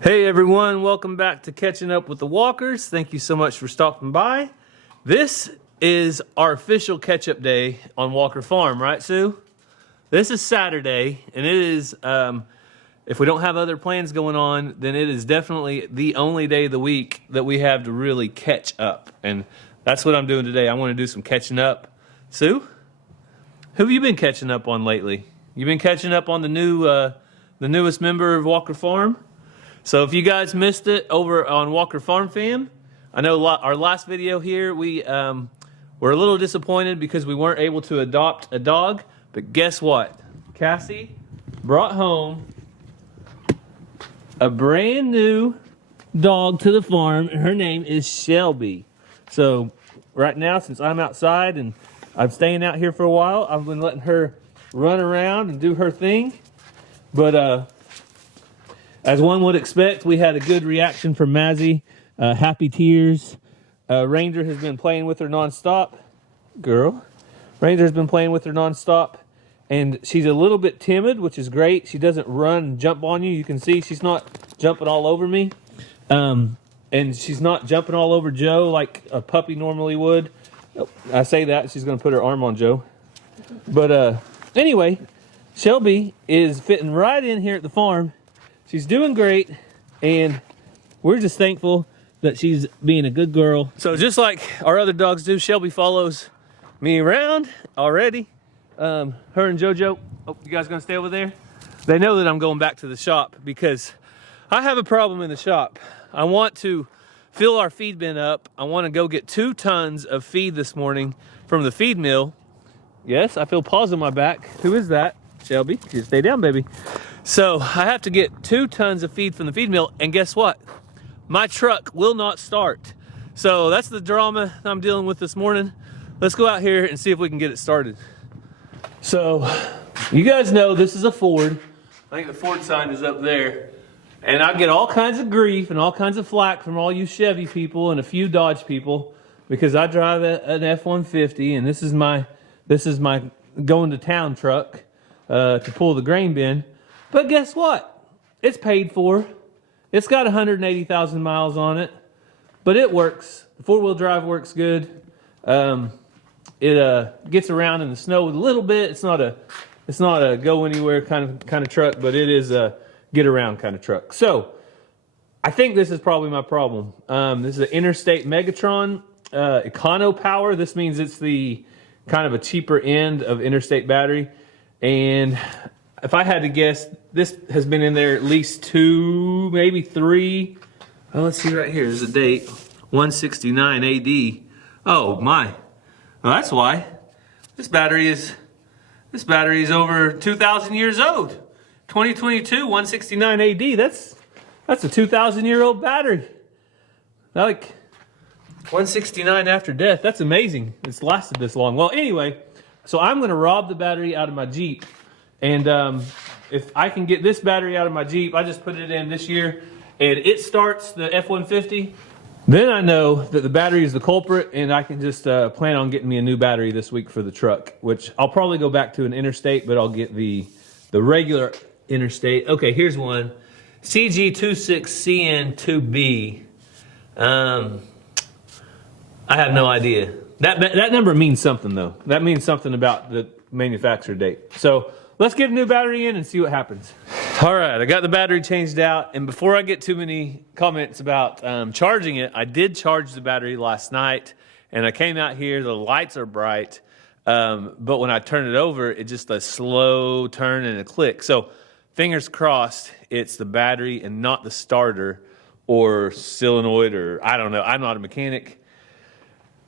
Hey everyone, welcome back to Catching Up with the Walkers. Thank you so much for stopping by. This is our official catch-up day on Walker Farm, right, Sue? This is Saturday, and it is, if we don't have other plans going on, then it is definitely the only day of the week that we have to really catch up. And that's what I'm doing today. I want to do some catching up. Sue, who have you been catching up on lately? You been catching up on the newest member of Walker Farm? So if you guys missed it over on Walker Farm Fam, I know our last video here, we were a little disappointed because we weren't able to adopt a dog, but guess what? Cassie brought home a brand new dog to the farm, and her name is Shelby. So right now, since I'm outside and I'm staying out here for a while, I've been letting her run around and do her thing, but as one would expect, we had a good reaction from Mazzy. Happy tears. Ranger has been playing with her nonstop. Ranger's been playing with her nonstop. And she's a little bit timid, which is great. She doesn't run and jump on you. You can see she's not jumping all over me. And she's not jumping all over Joe like a puppy normally would. I say that, she's going to put her arm on Joe. But anyway, Shelby is fitting right in here at the farm. She's doing great, and we're just thankful that she's being a good girl. So just like our other dogs do, Shelby follows me around already. Her and JoJo, oh, you guys gonna stay over there? They know that I'm going back to the shop because I have a problem in the shop. I want to fill our feed bin up. I want to go get 2 tons of feed this morning from the feed mill. Yes, I feel paws on my back. Who is that? Shelby, you stay down, baby. So I have to get 2 tons of feed from the feed mill, and guess what? My truck will not start. So that's the drama I'm dealing with this morning. Let's go out here and see if we can get it started. So you guys know this is a Ford. I think the Ford sign is up there. And I get all kinds of grief and all kinds of flack from all you Chevy people and a few Dodge people because I drive an F-150, and this is my going to town truck to pull the grain bin. But guess what? It's paid for. It's got 180,000 miles on it, but it works. The 4-wheel drive works good. It gets around in the snow a little bit. It's not a go anywhere kind of truck, but it is a get around kind of truck. So I think this is probably my problem. This is an Interstate Megatron Econo Power. This means it's the kind of a cheaper end of Interstate battery. And if I had to guess, this has been in there at least 2, maybe 3. Oh, let's see right here. There's a date. 169 AD. Oh my. Well, that's why. This battery is over 2,000 years old. 2022, 169 AD. That's a 2,000-year-old battery. Like 169 after death. That's amazing. It's lasted this long. Well, anyway, so I'm going to rob the battery out of my Jeep. And if I can get this battery out of my Jeep, I just put it in this year, and it starts the F-150. Then I know that the battery is the culprit, and I can just plan on getting me a new battery this week for the truck, which I'll probably go back to an Interstate, but I'll get the regular Interstate. Okay, here's one. CG26CN2B. I have no idea. That number means something, though. That means something about the manufacturer date. So let's get a new battery in and see what happens. All right, I got the battery changed out, and before I get too many comments about charging it, I did charge the battery last night, and I came out here, the lights are bright, but when I turn it over, it's just a slow turn and a click. So fingers crossed it's the battery and not the starter or solenoid, or I don't know. I'm not a mechanic.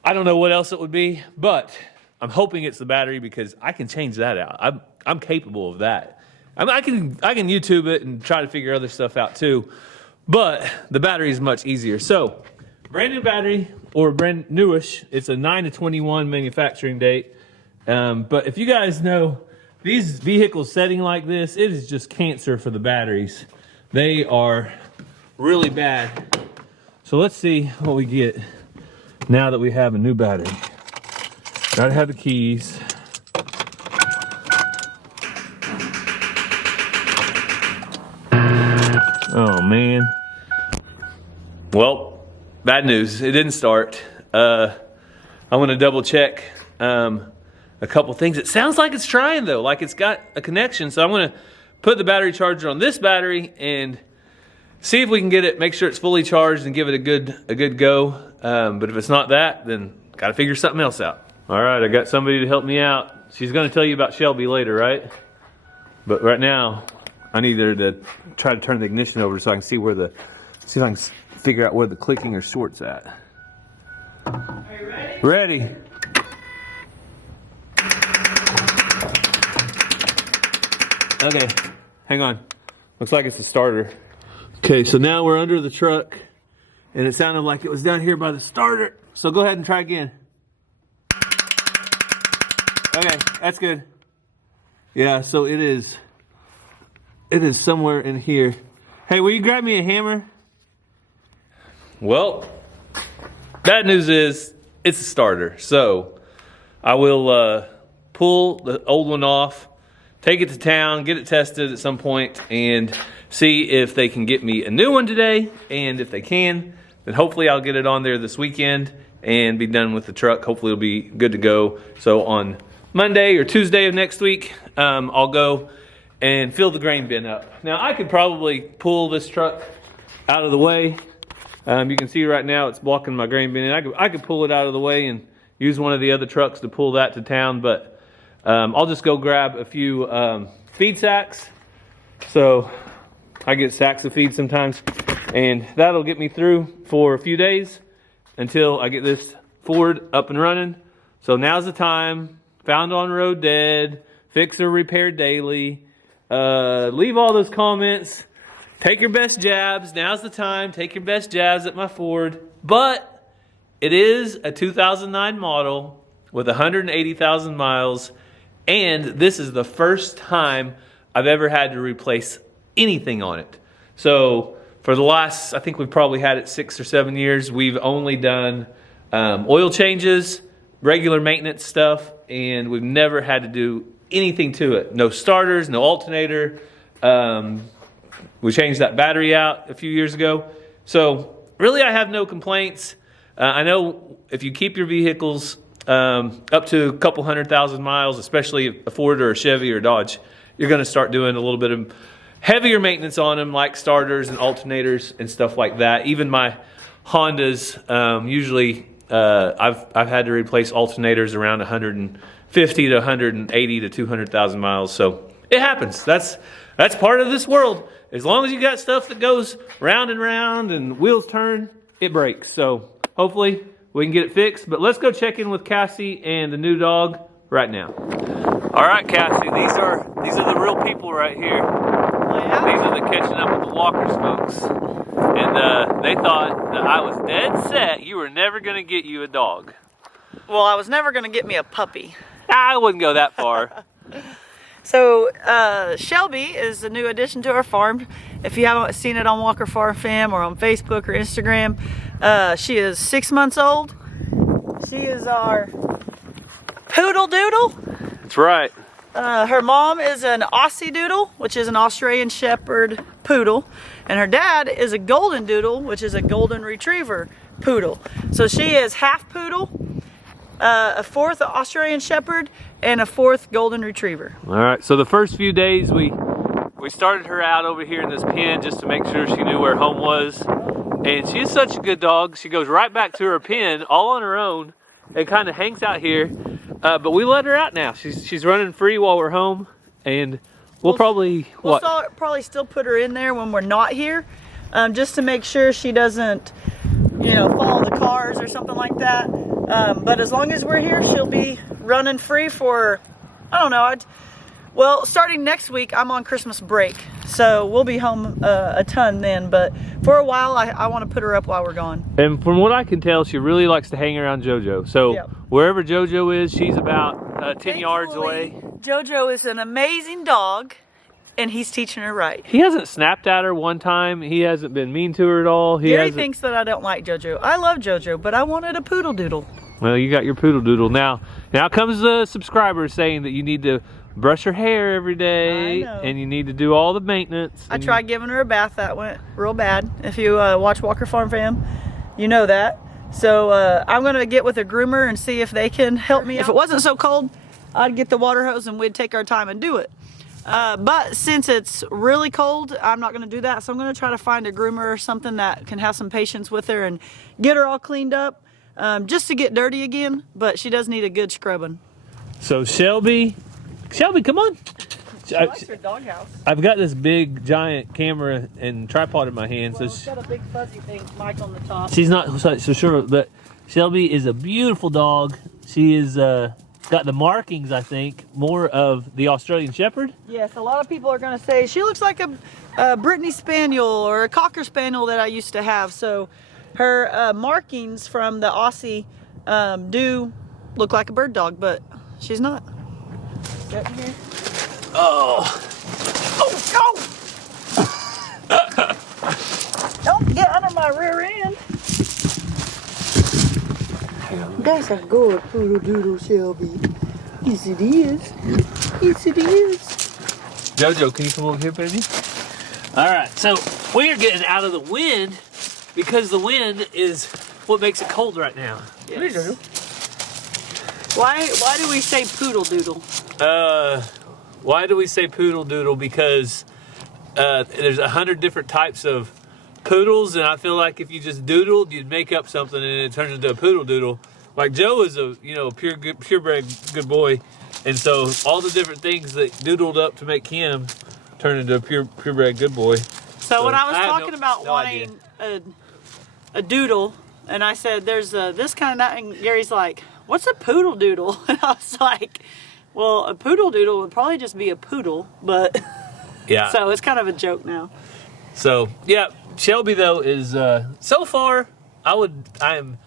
I don't know what else it would be, but I'm hoping it's the battery because I can change that out. I'm capable of that. I can YouTube it and try to figure other stuff out too, but the battery is much easier. So brand new battery, or brand newish. It's a 9/21 manufacturing date. But if you guys know, these vehicles setting like this, it is just cancer for the batteries. They are really bad. So let's see what we get now that we have a new battery. Gotta have the keys. Oh man. Well, bad news. It didn't start. I want to double check a couple things. It sounds like it's trying though, like it's got a connection. So I'm going to put the battery charger on this battery and see if we can get it, make sure it's fully charged and give it a good go. But if it's not that, then got to figure something else out. All right, I got somebody to help me out. She's going to tell you about Shelby later, right? But right now, I need her to try to turn the ignition over so I can see where see if I can figure out where the clicking or short's at. Are you ready? Ready. Okay, hang on. Looks like it's the starter. Okay, so now we're under the truck, and it sounded like it was down here by the starter. So go ahead and try again. Okay, that's good. Yeah, so it is somewhere in here. Hey, will you grab me a hammer? Well, bad news is it's a starter. So I will pull the old one off, take it to town, get it tested at some point, and see if they can get me a new one today. And if they can, then hopefully I'll get it on there this weekend and be done with the truck. Hopefully it'll be good to go. So on Monday or Tuesday of next week, I'll go and fill the grain bin up. Now I could probably pull this truck out of the way. You can see right now it's blocking my grain bin, and I could pull it out of the way and use one of the other trucks to pull that to town, but I'll just go grab a few feed sacks. So I get sacks of feed sometimes, and that'll get me through for a few days until I get this Ford up and running. So now's the time. Found on road dead, fix or repair daily. Leave all those comments. Take your best jabs. Now's the time. Take your best jabs at my Ford. But it is a 2009 model with 180,000 miles. And this is the first time I've ever had to replace anything on it. So for the last, I think we've probably had it 6 or 7 years, we've only done oil changes, regular maintenance stuff, and we've never had to do anything to it. No starters, no alternator. We changed that battery out a few years ago. So really I have no complaints. I know if you keep your vehicles up to a couple 100,000 miles, especially a Ford or a Chevy or a Dodge, you're going to start doing a little bit of heavier maintenance on them, like starters and alternators and stuff like that. Even my Hondas, usually I've had to replace alternators around 150 to 180 to 200,000 miles. So it happens. That's part of this world. As long as you got stuff that goes round and round and wheels turn, it breaks. So hopefully we can get it fixed. But let's go check in with Cassie and the new dog right now. All right, Cassie, these are the real people right here. Yeah. These are the catching up with the Walkers folks. And they thought that I was dead set you were never going to get you a dog. Well, I was never going to get me a puppy. I wouldn't go that far. So Shelby is a new addition to our farm. If you haven't seen it on Walker Farm Fam or on Facebook or Instagram, she is 6 months old. She is our poodle doodle. That's right. Her mom is an Aussie Doodle, which is an Australian Shepherd poodle, and her dad is a Golden Doodle, which is a Golden Retriever poodle. So she is half poodle, a fourth Australian Shepherd, and a fourth Golden Retriever. All right, so the first few days we started her out over here in this pen just to make sure she knew where home was. And she's such a good dog. She goes right back to her pen all on her own and kind of hangs out here. But we let her out now. She's running free while we're home, and we'll probably still put her in there when we're not here, just to make sure she doesn't, follow the cars or something like that. But as long as we're here, she'll be running free for, I don't know. Well, starting next week, I'm on Christmas break, so we'll be home a ton then. But for a while, I want to put her up while we're gone. And from what I can tell, she really likes to hang around JoJo. So yep. Wherever JoJo is, she's about 10 yards away. JoJo is an amazing dog, and he's teaching her right. He hasn't snapped at her one time. He hasn't been mean to her at all. Gary thinks that I don't like JoJo. I love JoJo, but I wanted a poodle doodle. Well, you got your poodle doodle. Now comes the subscribers saying that you need to brush her hair every day. I know. And you need to do all the maintenance. I tried giving her a bath. That went real bad. If you watch Walker Farm Fam, you know that. So I'm going to get with a groomer and see if they can help me. If it wasn't so cold, I'd get the water hose and we'd take our time and do it. But since it's really cold, I'm not going to do that. So I'm going to try to find a groomer or something that can have some patience with her and get her all cleaned up. Just to get dirty again, but she does need a good scrubbing. So Shelby, come on. She likes her doghouse. I've got this big giant camera and tripod in my hand. Well, So it's got a big fuzzy thing, mic on the top. she's not so sure, but Shelby is a beautiful dog. She is got the markings, I think, more of the Australian Shepherd. Yes, a lot of people are going to say she looks like a Brittany Spaniel or a Cocker Spaniel that I used to have. So her markings from the Aussie do look like a bird dog, but she's not. Get in here. Oh, Don't get under my rear end. That's a good poodle doodle, Shelby. Yes, it is. Yes, it is. Jojo, can you come over here, baby? All right, so we are getting out of the wind because the wind is what makes it cold right now. Yes. Why do we say poodle doodle? Why do we say poodle doodle? Because there's 100 different types of poodles, and I feel like if you just doodled, you'd make up something and it turns into a poodle doodle. Like Joe is a purebred good boy, and so all the different things that doodled up to make him turn into a purebred good boy. So when I was talking about wanting a doodle, and I said there's this kind of that, and Gary's like, "What's a poodle doodle?" And I was like, "Well, a poodle doodle would probably just be a poodle, but yeah." So it's kind of a joke now. So yeah, Shelby though is so far I am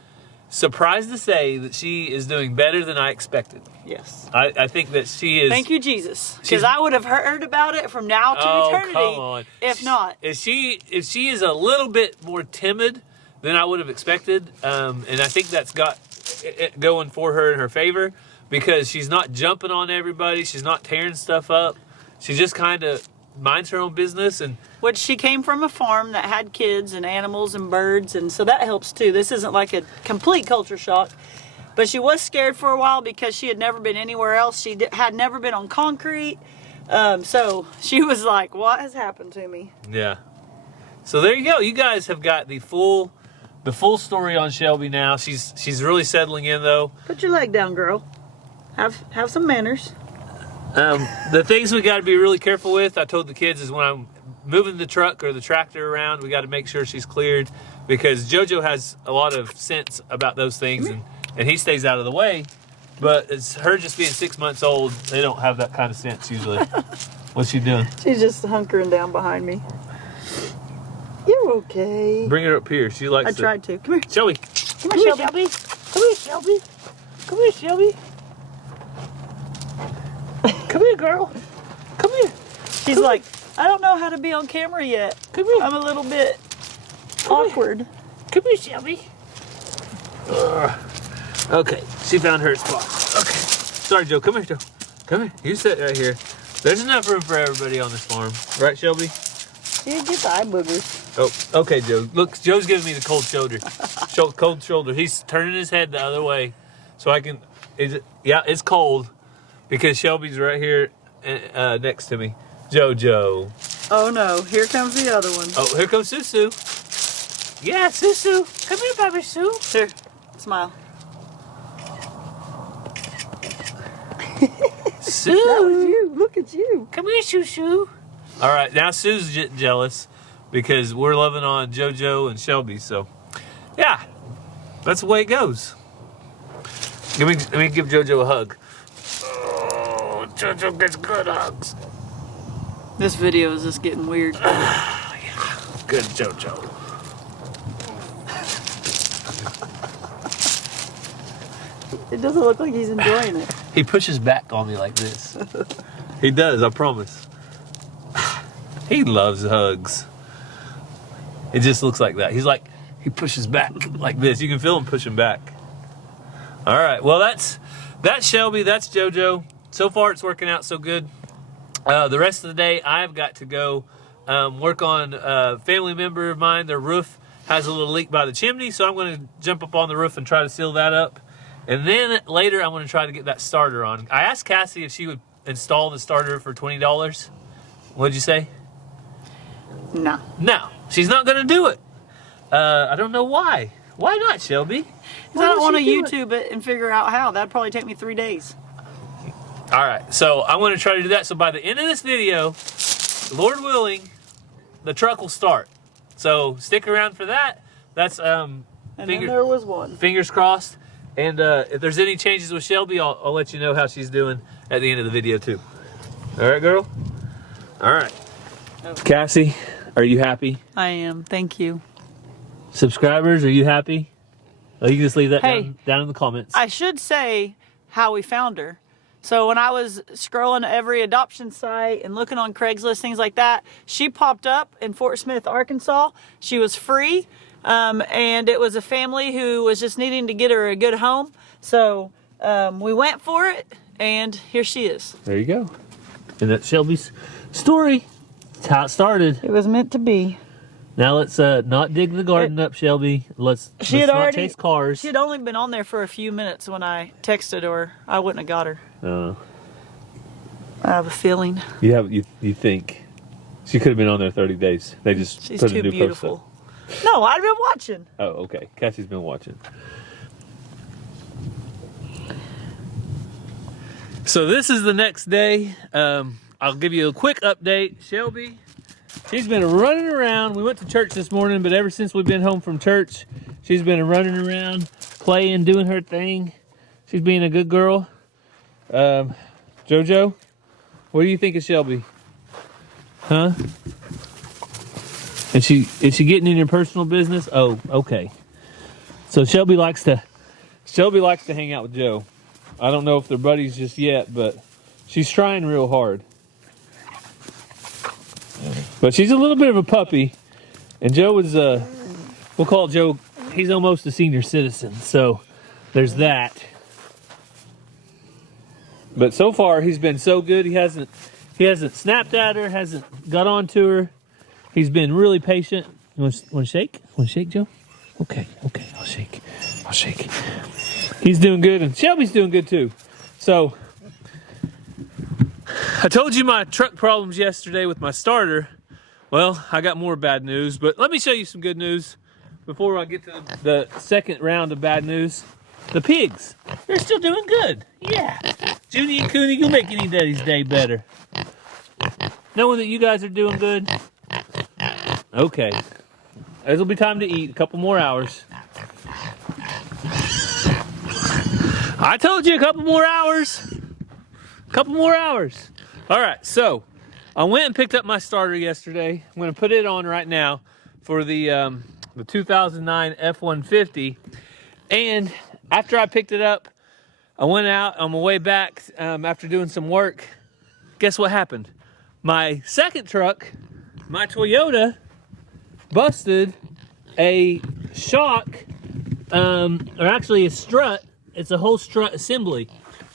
surprised to say that she is doing better than I expected. Yes. I think that she is. Thank you, Jesus, because I would have heard about it from now to eternity. Come on. If not, if she is a little bit more timid than I would have expected, and I think that's got it going for her in her favor because she's not jumping on everybody, she's not tearing stuff up, she just kind of minds her own business. And which she came from a farm that had kids and animals and birds, and so that helps too. This isn't like a complete culture shock. But she was scared for a while because she had never been anywhere else. She had never been on concrete. So she was like, what has happened to me? Yeah. So there you go. You guys have got the full story on Shelby now. She's really settling in though. Put your leg down, girl. Have some manners. The things we got to be really careful with, I told the kids, is when I'm moving the truck or the tractor around, we got to make sure she's cleared because JoJo has a lot of sense about those things and he stays out of the way, but it's her just being 6 months old, they don't have that kind of sense usually. What's she doing? She's just hunkering down behind me. You're okay. Bring her up here. She likes I tried to. Come here. Shelby. Come here, Shelby. Come here, Shelby. Come here, Shelby. Come here, girl. Come here. She's like, I don't know how to be on camera yet. Come here. I'm a little bit awkward. Come here, Shelby. Okay, she found her spot. Okay. Sorry, Joe. Come here, Joe. Come here. You sit right here. There's enough room for everybody on this farm. Right, Shelby? You get the eye boogers. Oh, okay, Joe. Look, Joe's giving me the cold shoulder. Cold shoulder. He's turning his head the other way so I can... Yeah, it's cold because Shelby's right here next to me. Jojo. Oh, no. Here comes the other one. Oh, here comes Susu. Yeah, Susu. Come here, baby Sue. Here. Smile. Sue. That was you. Look at you. Come here, Shoo. All right, now Sue's jealous because we're loving on JoJo and Shelby. So, yeah, that's the way it goes. Let me give JoJo a hug. Oh, JoJo gets good hugs. This video is just getting weird. Yeah, good JoJo. It doesn't look like he's enjoying it. He pushes back on me like this. He does, I promise. He loves hugs. It just looks like that. He pushes back like this. You can feel him pushing back. All right, well that's Shelby, that's JoJo. So far it's working out so good. The rest of the day I've got to go work on a family member of mine. Their roof has a little leak by the chimney, so I'm going to jump up on the roof and try to seal that up. And then later I'm going to try to get that starter on. I asked Cassie if she would install the starter for $20. What'd you say? No. No, she's not going to do it. I don't know why. Why not, Shelby? I don't want to YouTube it and figure out how. That'd probably take me 3 days. All right, so I'm going to try to do that. So by the end of this video, Lord willing, the truck will start. So stick around for that. That's and then there was one. Fingers crossed. And if there's any changes with Shelby, I'll let you know how she's doing at the end of the video too. All right, girl? All right. Okay. Cassie, are you happy? I am. Thank you. Subscribers, are you happy? Oh, you can just leave that Hey, down in the comments. I should say how we found her. So when I was scrolling every adoption site and looking on Craigslist, things like that, she popped up in Fort Smith, Arkansas. She was free, and it was a family who was just needing to get her a good home. So we went for it, and here she is. There you go. And that's Shelby's story. That's how it started. It was meant to be. Now let's not dig the garden up, Shelby. Let's not chase cars. She had only been on there for a few minutes when I texted her. I wouldn't have got her. I have a feeling. You think she could have been on there 30 days? They just She's put too a new beautiful. post up. No, I've been watching. Oh, okay. Cassie's been watching. So this is the next day. I'll give you a quick update. Shelby, she's been running around. We went to church this morning, but ever since we've been home from church, she's been running around, playing, doing her thing. She's being a good girl. JoJo, what do you think of Shelby? Huh? Is she getting in your personal business? Oh, okay. So Shelby likes to hang out with Joe. I don't know if they're buddies just yet, but she's trying real hard. But she's a little bit of a puppy, and Joe is we'll call Joe, he's almost a senior citizen, so there's that. But so far he's been so good. He hasn't snapped at her, hasn't got onto her. He's been really patient. You want to shake? Want to shake, Joe? Okay, I'll shake. He's doing good, and Shelby's doing good too. So I told you my truck problems yesterday with my starter. Well, I got more bad news, but let me show you some good news before I get to the second round of bad news. The pigs, they're still doing good. Yeah. Junie and Cooney, you'll make any daddy's day better. Knowing that you guys are doing good. Okay. It'll be time to eat. A couple more hours. I told you a couple more hours. All right, so I went and picked up my starter yesterday. I'm going to put it on right now for the 2009 F-150. And after I picked it up, I went out on my way back after doing some work. Guess what happened? My second truck, my Toyota, busted a shock, or actually a strut. It's a whole strut assembly.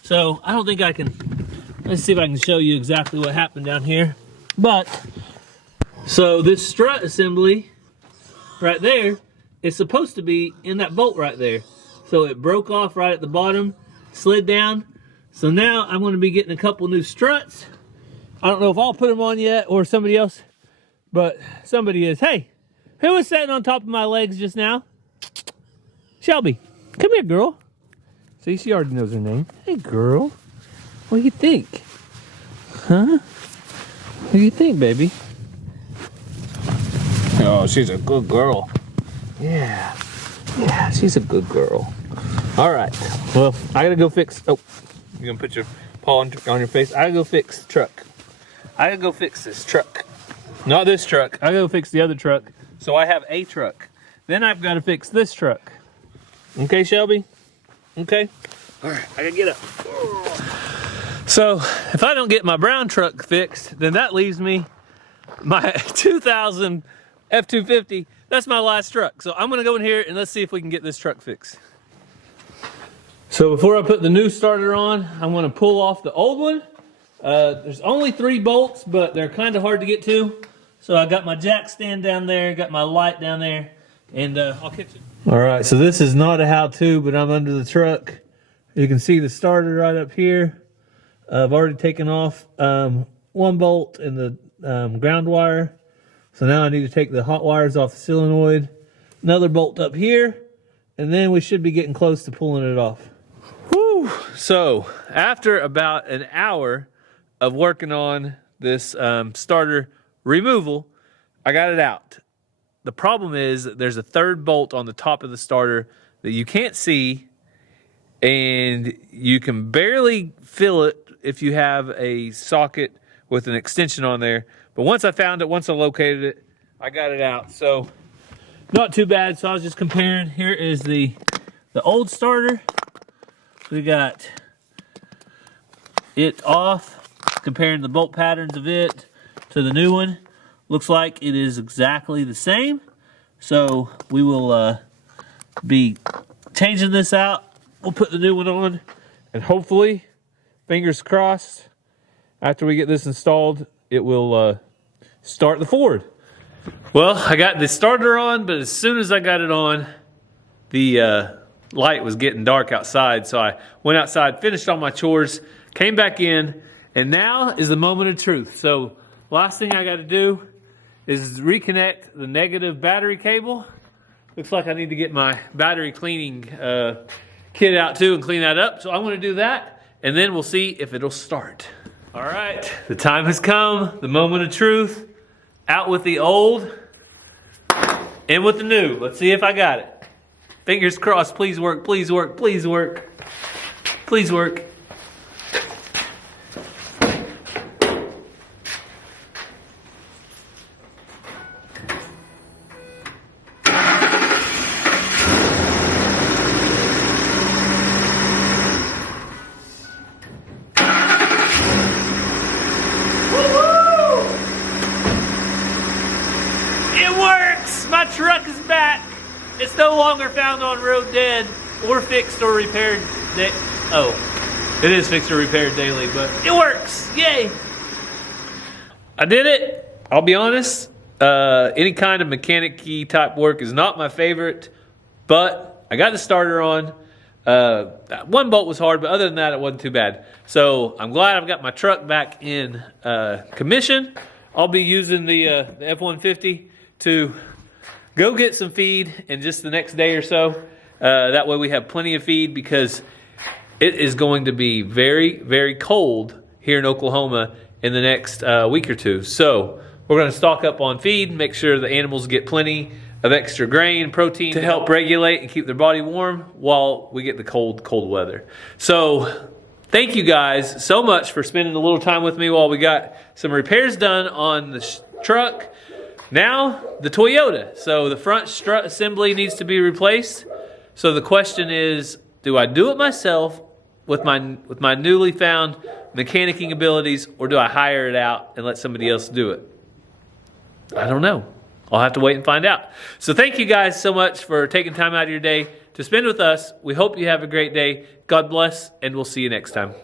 So I don't think I can, let's see if I can show you exactly what happened down here. But, so this strut assembly right there is supposed to be in that bolt right there. So it broke off right at the bottom, slid down. So now I'm going to be getting a couple new struts. I don't know if I'll put them on yet or somebody else, but somebody is. Hey, who was sitting on top of my legs just now? Shelby, come here, girl. See, she already knows her name. Hey, girl. What do you think? Huh? What do you think, baby? Oh, she's a good girl. Yeah. Yeah, she's a good girl. All right. Well, I gotta go fix. Oh, you're gonna put your paw on your face. I gotta go fix the truck. I gotta go fix this truck. Not this truck. I gotta go fix the other truck. So I have a truck. Then I've got to fix this truck. Okay, Shelby? Okay? All right, I gotta get up. So if I don't get my brown truck fixed, then that leaves me my 2000 F-250. That's my last truck. So I'm gonna go in here and let's see if we can get this truck fixed. So before I put the new starter on, I'm going to pull off the old one. There's only 3 bolts, but they're kind of hard to get to. So I got my jack stand down there, got my light down there, and I'll catch it. All right, so this is not a how-to, but I'm under the truck. You can see the starter right up here. I've already taken off 1 bolt and the ground wire. So now I need to take the hot wires off the solenoid. Another bolt up here, and then we should be getting close to pulling it off. Whew. So after about an hour of working on this starter removal, I got it out. The problem is there's a 3rd bolt on the top of the starter that you can't see, and you can barely feel it if you have a socket with an extension on there. But once I found it, once I located it, I got it out. So not too bad. So I was just comparing. Here is the old starter. We got it off, comparing the bolt patterns of it to the new one. Looks like it is exactly the same. So we will be changing this out. We'll put the new one on, and hopefully, fingers crossed, after we get this installed, it will start the Ford. Well, I got the starter on, but as soon as I got it on, the light was getting dark outside. So I went outside, finished all my chores, came back in, and now is the moment of truth. So last thing I got to do is reconnect the negative battery cable. Looks like I need to get my battery cleaning kit out too and clean that up. So I'm going to do that, and then we'll see if it'll start. All right, the time has come, the moment of truth. Out with the old, in with the new. Let's see if I got it. Fingers crossed, please work, please work, please work. Please work. My truck is back. It's no longer found on road dead or fixed or repaired. Oh, it is fixed or repaired daily, but it works. Yay. I did it. I'll be honest. Any kind of mechanic-y type work is not my favorite, but I got the starter on. 1 bolt was hard, but other than that, it wasn't too bad. So I'm glad I've got my truck back in commission. I'll be using the F-150 to go get some feed in just the next day or so. That way we have plenty of feed, because it is going to be very, very cold here in Oklahoma in the next week or 2. So we're going to stock up on feed, make sure the animals get plenty of extra grain, protein to help regulate and keep their body warm while we get the cold weather. So thank you guys so much for spending a little time with me while we got some repairs done on the truck. Now, the Toyota. So the front strut assembly needs to be replaced. So the question is, do I do it myself with my newly found mechanicking abilities, or do I hire it out and let somebody else do it? I don't know. I'll have to wait and find out. So thank you guys so much for taking time out of your day to spend with us. We hope you have a great day. God bless, and we'll see you next time.